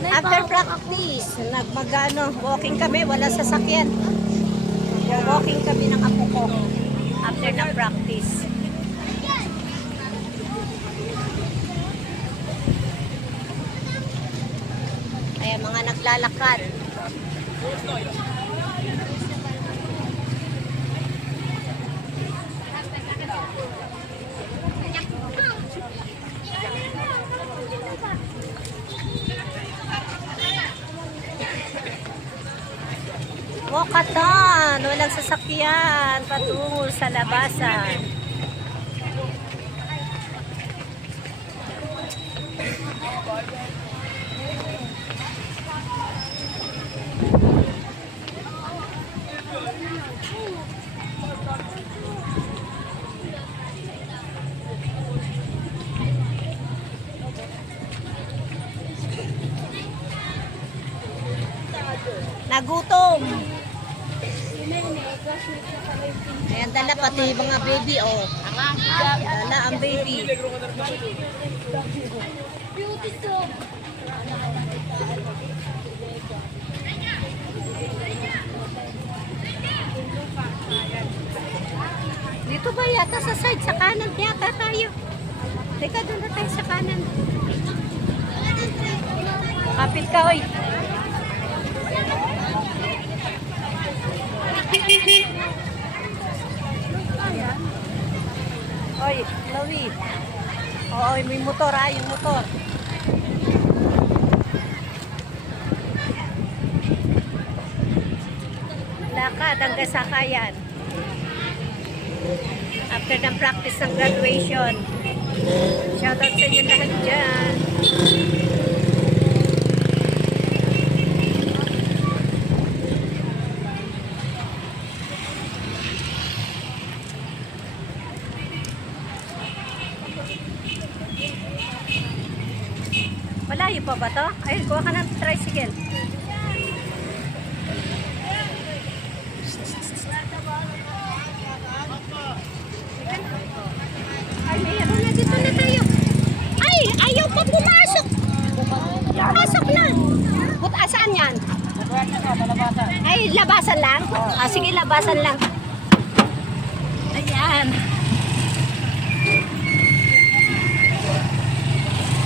After practice, nagmagano, walking kami, wala sasakyan. Walking kami ng apo ko. After ng practice. Ayan, mga naglalakad. Walkathon, walang sasakyan patungo sa labasan. Nagutom. Ayan, dala pati mga baby, oh. Dala ang baby. Dito ba yata sa side? Sa kanan yata tayo. Teka, doon na tayo sa kanan. Kapit ka, oy. Oy, Chloe. Oo, may motor ha, yung motor. Lakad hanggang sakayan. After ng practice ng graduation. Shoutout sa inyo lahat dyan. Malayo pa ba to? Ay, kuha ka ng tricycle. Ay, mayroon na dito na tayo. Ay, ayaw pa pumasok. Pasok na. But saan yan? Ay, labasan lang? Ah, sige, labasan lang. Ayan.